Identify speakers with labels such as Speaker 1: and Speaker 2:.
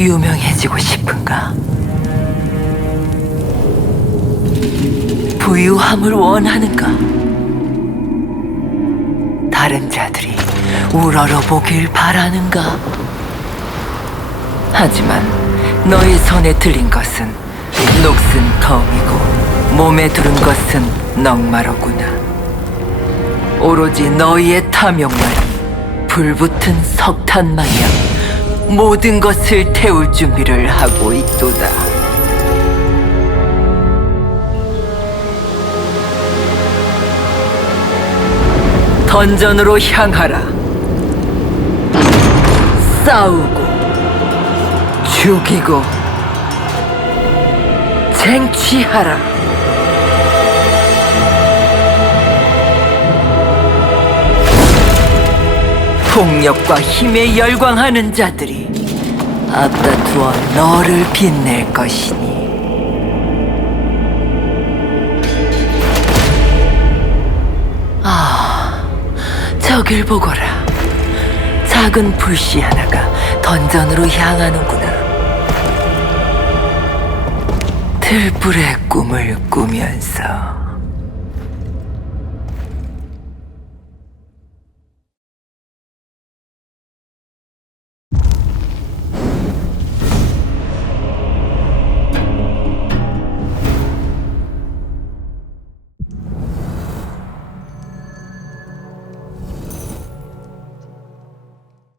Speaker 1: 유명해지고 싶은가? 부유함을 원하는가? 다른 자들이 우러러 보길 바라는가? 하지만 너의 손에 들린 것은 녹슨 검이고 몸에 두른 것은 넉마로구나. 오로지 너희의 탐욕만이 불붙은 석탄 마냥 모든 것을 태울 준비를 하고 있도다. 던전으로 향하라. 싸우고 죽이고 쟁취하라. 폭력과 힘에 열광하는 자들이 앞다투어 너를 빛낼 것이니. 아, 저길 보거라. 작은 불씨 하나가 던전으로 향하는구나. 들불의 꿈을 꾸면서